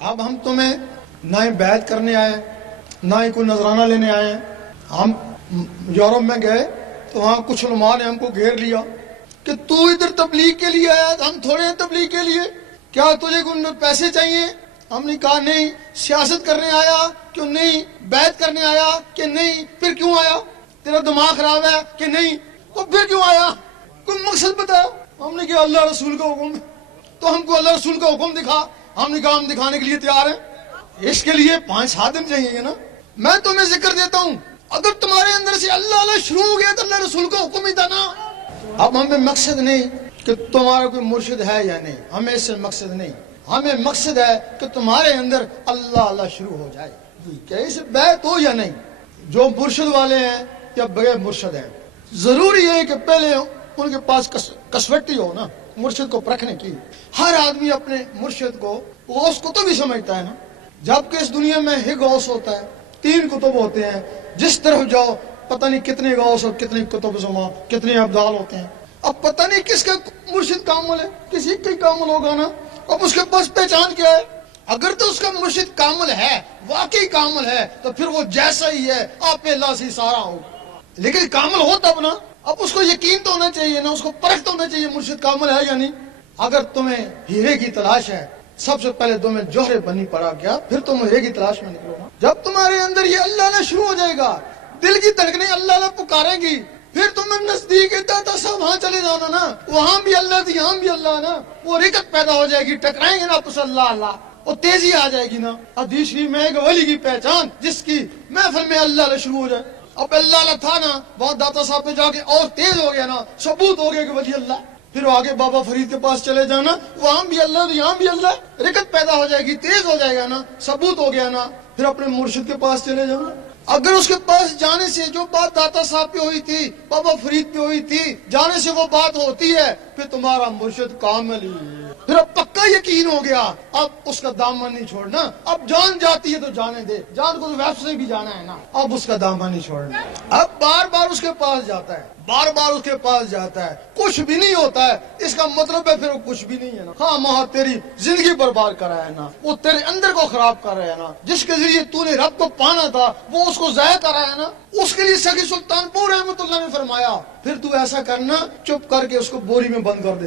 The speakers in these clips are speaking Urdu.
اب ہم تمہیں نہ ہی بیعت کرنے آئے نہ ہی کوئی نذرانہ لینے آئے ہیں. ہم یورپ میں گئے تو وہاں کچھ علماء نے ہم کو گھیر لیا کہ تو ادھر تبلیغ کے لیے آیا. ہم تھوڑے ہیں تبلیغ کے لیے, کیا تجھے کوئی پیسے چاہیے؟ ہم نے کہا نہیں. سیاست کرنے آیا کیوں نہیں؟ بیعت کرنے آیا کہ نہیں؟ پھر کیوں آیا؟ تیرا دماغ خراب ہے کہ نہیں؟ تو پھر کیوں آیا؟ کوئی مقصد بتا. ہم نے کہا اللہ رسول کا حکم, تو ہم کو اللہ رسول کا حکم دکھا. ہم نے کہا ہم دکھانے کے لیے تیار ہیں. اس کے لیے 5-7 دن چاہیے نا. میں تمہیں ذکر دیتا ہوں, اگر تمہارے اندر سے اللہ اللہ شروع ہو گیا تو اللہ رسول کا حکم ہی تھا نا. اب ہمیں مقصد نہیں کہ تمہارا کوئی مرشد ہے یا نہیں, ہمیں اس سے مقصد نہیں. ہمیں مقصد ہے کہ تمہارے اندر اللہ اللہ شروع ہو جائے, کہ اس بیعت ہو یا نہیں. جو مرشد والے ہیں یا بغیر مرشد ہیں, ضروری ہے کہ پہلے ان کے پاس کسوٹی ہو نا مرشد کو پرکھنے کی. ہر آدمی اپنے مرشد کو غوث کتب ہی سمجھتا ہے نا, جبکہ اس دنیا میں ہی غوث ہوتا ہے. 3 کتب ہوتے ہیں, جس طرف جاؤ پتہ نہیں کتنے غوث اور کتنے کتب زما, کتنے ابدال ہوتے ہیں. اب پتہ نہیں کس کا مرشد کامل ہے, کسی کا کامل ہوگا نا. اب اس کے پاس پہچان کیا ہے؟ اگر تو اس کا مرشد کامل ہے, واقعی کامل ہے, تو پھر وہ جیسا ہی ہے آپ اللہ سے سارا ہو. لیکن کامل ہو تب نا, اب اس کو یقین تو ہونا چاہیے نا, اس کو پرکھ تو ہونا چاہیے مرشد کامل ہے یا نہیں. اگر تمہیں ہیرے کی تلاش ہے, سب سے پہلے تمہیں جوہر بنی پڑا گیا, پھر تم ہیرے کی تلاش میں نکلو نا. جب تمہارے اندر یہ اللہ اللہ شروع ہو جائے گا, دل کی دھڑکنیں اللہ اللہ پکاریں گی, پھر تمہیں نزدیک داتا صاحب وہاں چلے جانا نا, وہاں بھی اللہ تھی یہاں بھی اللہ نا. وہ رکت پیدا ہو جائے گی, ٹکرائیں گے نا آپس اللہ اللہ, اور تیزی آ جائے گی نا. حدیث شریف میں ایک ولی کی پہچان جس کی محفل میں اللہ اللہ شروع ہو جائے. اب اللہ اللہ تھا نا, وہاں داتا صاحب پہ جا کے اور تیز ہو گیا نا, ثبوت ہو گیا کہ ولی اللہ. پھر آگے بابا فرید کے پاس چلے جانا, وہاں بھی اللہ یہاں بھی اللہ, رکت پیدا ہو جائے گی, تیز ہو جائے گا نا, ثبوت ہو گیا نا. پھر اپنے مرشد کے پاس چلے جانا. اگر اس کے پاس جانے سے جو بات داتا صاحب پہ ہوئی تھی, بابا فرید پہ ہوئی تھی, جانے سے وہ بات ہوتی ہے, پھر تمہارا مرشد کامل ہی. پھر اب پکا یقین ہو گیا, اب اس کا دامن نہیں چھوڑنا. اب جان جاتی ہے تو جانے دے, جان کو تو ویب سے بھی جانا ہے نا, اب اس کا دامن نہیں چھوڑنا. اب بار بار اس کے پاس جاتا ہے, بار بار اس کے پاس جاتا ہے, کچھ بھی نہیں ہوتا ہے. اس کا مطلب ہے پھر وہ کچھ بھی نہیں ہے نا. ہاں ماں تیری زندگی برباد کر رہا ہے نا, وہ تیرے اندر کو خراب کر رہا ہے نا. جس کے ذریعے تو نے رب کو پانا تھا وہ اس کو ضائع کر رہا ہے نا. اس کے لیے سخی سلطان پور رحمۃ اللہ نے فرمایا, پھر تو ایسا کرنا, چپ کر کے اس کو بوری میں بند کر دے,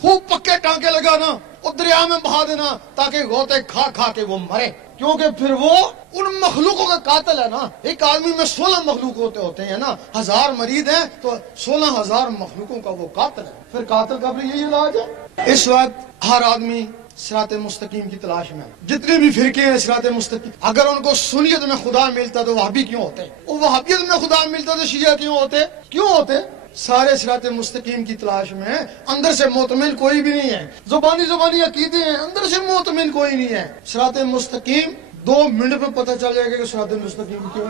خوب پکے ٹانکے لگانا اور دریا میں بہا دینا, تاکہ غوطے کھا کھا کے وہ مرے. کیونکہ پھر وہ ان مخلوقوں کا قاتل ہے نا. ایک آدمی میں 16 مخلوق ہوتے ہیں نا, 1000 مریض ہیں تو 16,000 مخلوقوں کا وہ قاتل ہے. پھر قاتل کا بھی یہی علاج ہے. اس وقت ہر آدمی صراط مستقیم کی تلاش میں, جتنے بھی فرقے ہیں صراط مستقیم. اگر ان کو سنیت میں خدا ملتا تو وہابی کیوں ہوتے, اور وہابیت میں خدا ملتا تو شیعہ کیوں ہوتے. سارے صراط مستقیم کی تلاش میں ہیں. اندر سے مطمئن کوئی بھی نہیں ہے. زبانی عقیدے ہیں, اندر سے مطمئن کوئی نہیں ہے. صراط مستقیم 2 منٹ میں پتہ چل جائے گا کہ صراط مستقیم کیوں.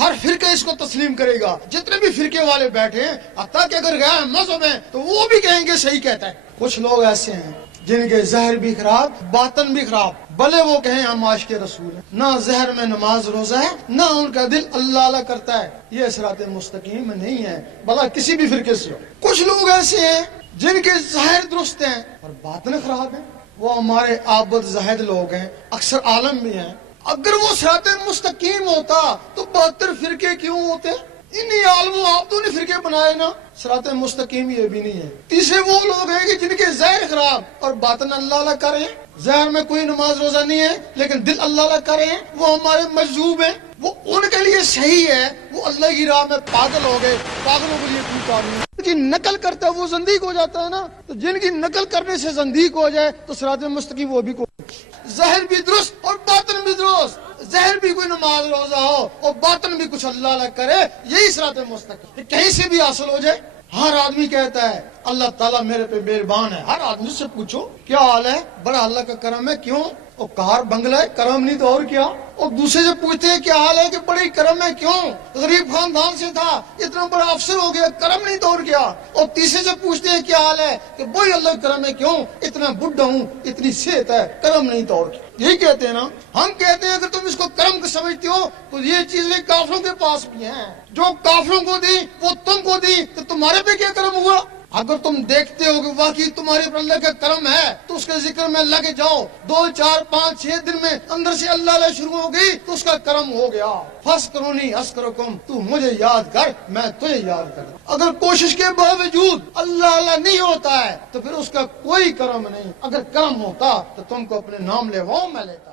ہر فرقہ اس کو تسلیم کرے گا, جتنے بھی فرقے والے بیٹھے ہیں, حتیٰ کہ اگر غیر مذہب ہیں تو وہ بھی کہیں گے صحیح کہتا ہے. کچھ لوگ ایسے ہیں جن کے ظاہر بھی خراب, باطن بھی خراب, بھلے وہ کہیں ہم عاشق رسول ہیں, نہ ظہر میں نماز روزہ ہے, نہ ان کا دل اللہ اللہ کرتا ہے. یہ صراط مستقیم نہیں ہے, بھلا کسی بھی فرقے سے ہو. کچھ لوگ ایسے ہیں جن کے ظاہر درست ہیں اور باطن خراب ہیں, وہ ہمارے عابد زاہد لوگ ہیں, اکثر عالم بھی ہیں. اگر وہ صراط مستقیم ہوتا تو 72 فرقے کیوں ہوتے؟ انہی عالموں عابدوں نے فرقے بنائے نا. صراط مستقیم یہ بھی نہیں ہے. تیسرے وہ لوگ ہیں کہ جن کے ظاہر خراب اور باطن اللہ اللہ کر رہے ہیں. ظاہر میں کوئی نماز روزہ نہیں ہے لیکن دل اللہ اللہ کر رہے ہیں, وہ ہمارے مجذوب ہیں. وہ ان کے لیے صحیح ہے, وہ اللہ کی راہ میں پاگل ہو گئے. پاگلوں کے لیے کوئی کام نہیں. کی نقل کرتا ہے وہ زندیق ہو جاتا ہے نا. تو جن کی نقل کرنے سے زندیق ہو جائے تو صراط مستقیم وہ بھی کو, ظاہر بھی درست اور باطن بھی درست. ظاہر بھی کوئی نماز روزہ ہو اور باطن بھی کچھ اللہ اللہ کرے, یہی صراط مستقیم. کہیں سے بھی حاصل ہو جائے. ہر آدمی کہتا ہے اللہ تعالیٰ میرے پہ مہربان ہے. ہر آدمی سے پوچھو کیا حال ہے, بڑا اللہ کا کرم ہے. کیوں؟ اور کار بنگلہ ہے, کرم نہیں تو اور کیا. اور دوسرے سے پوچھتے ہیں کیا حال ہے, کہ بڑی کرم ہے. کیوں؟ غریب خاندان سے تھا, اتنا بڑا افسر ہو گیا, کرم نہیں تو اور کیا. اور تیسرے سے پوچھتے ہیں کیا حال ہے, کہ وہی اللہ کرم ہے. کیوں؟ اتنا بڈھا ہوں, اتنی صحت ہے, کرم نہیں تو اور کیا. یہی کہتے ہیں نا. ہم کہتے ہیں اگر تم اس کو کرم کو سمجھتے ہو تو یہ چیزیں کافروں کے پاس بھی ہیں. جو کافروں کو دی وہ تم کو دی, تو تمہارے پہ کیا کرم ہوا؟ اگر تم دیکھتے ہو کہ واقعی تمہارے پر اللہ کا کرم ہے تو اس کے ذکر میں لگے جاؤ. 2 4 5 6 دن میں اندر سے اللہ شروع ہو گئی تو اس کا کرم ہو گیا. فَاسْكُرُونِي أَذْكُرْكُمْ، تو مجھے یاد کر میں تجھے یاد کر. اگر کوشش کے باوجود اللہ نہیں ہوتا ہے تو پھر اس کا کوئی کرم نہیں. اگر کرم ہوتا تو تم کو اپنے نام لیواؤں میں لیتا.